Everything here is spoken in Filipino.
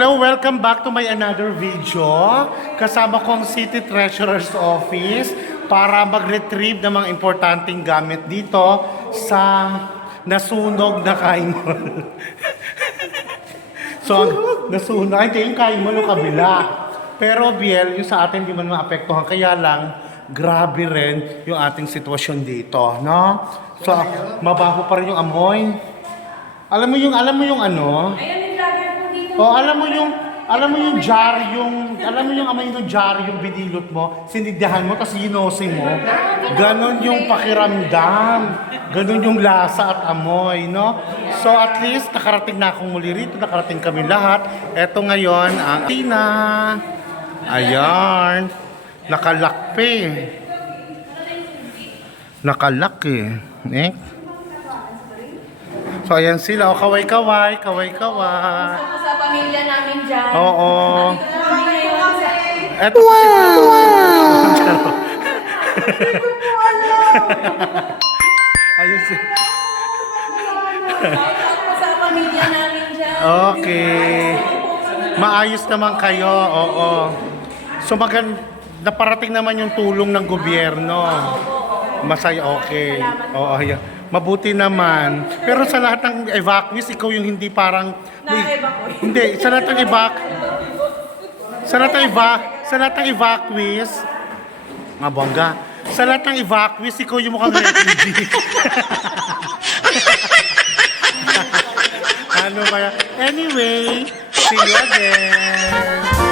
Hello, welcome back to my another video. Kasama ko ang City Treasurer's Office para mag-retrieve ng mga importanteng gamit dito sa nasunog na Kaimol. So, nasunog. Ay, yung Kaimol yung kabila. Pero, Biel, yung sa atin di man maapektuhan. Kaya lang, grabe rin yung ating sitwasyon dito, no? So, mabaho pa rin yung amoy. Alam mo yung ano? Oh, alam mo yung jar, alam mo yung amoy ng jar, yung binilot mo, sinigdahan mo, tapos ginosing mo. Ganon yung pakiramdam. Ganon yung lasa at amoy, no? So at least, nakarating na akong muli rito, nakarating kami lahat. Eto ngayon, ang Tina. Ayan. Nakalakpe. Nakalaki. Eh? So ayan sila, kaway-kaway. Sa pamilya namin dyan. Oo. Nandito na kami ngayon sa... Eto wow! Ayun si... Sa pamilya namin dyan. Okay. Maayos naman kayo, oo. So naparating naman yung tulong ng gobyerno. Masaya, okay. Oo, ayan. Mabuti naman. Pero sa lahat ng evacuees, ikaw yung hindi parang... Hindi, sa lahat ng sa lahat ng evacuees, nga bongga, sa lahat ng evacuees, ikaw yung mukhang refugee. Ano ba yan? Anyway, see you again.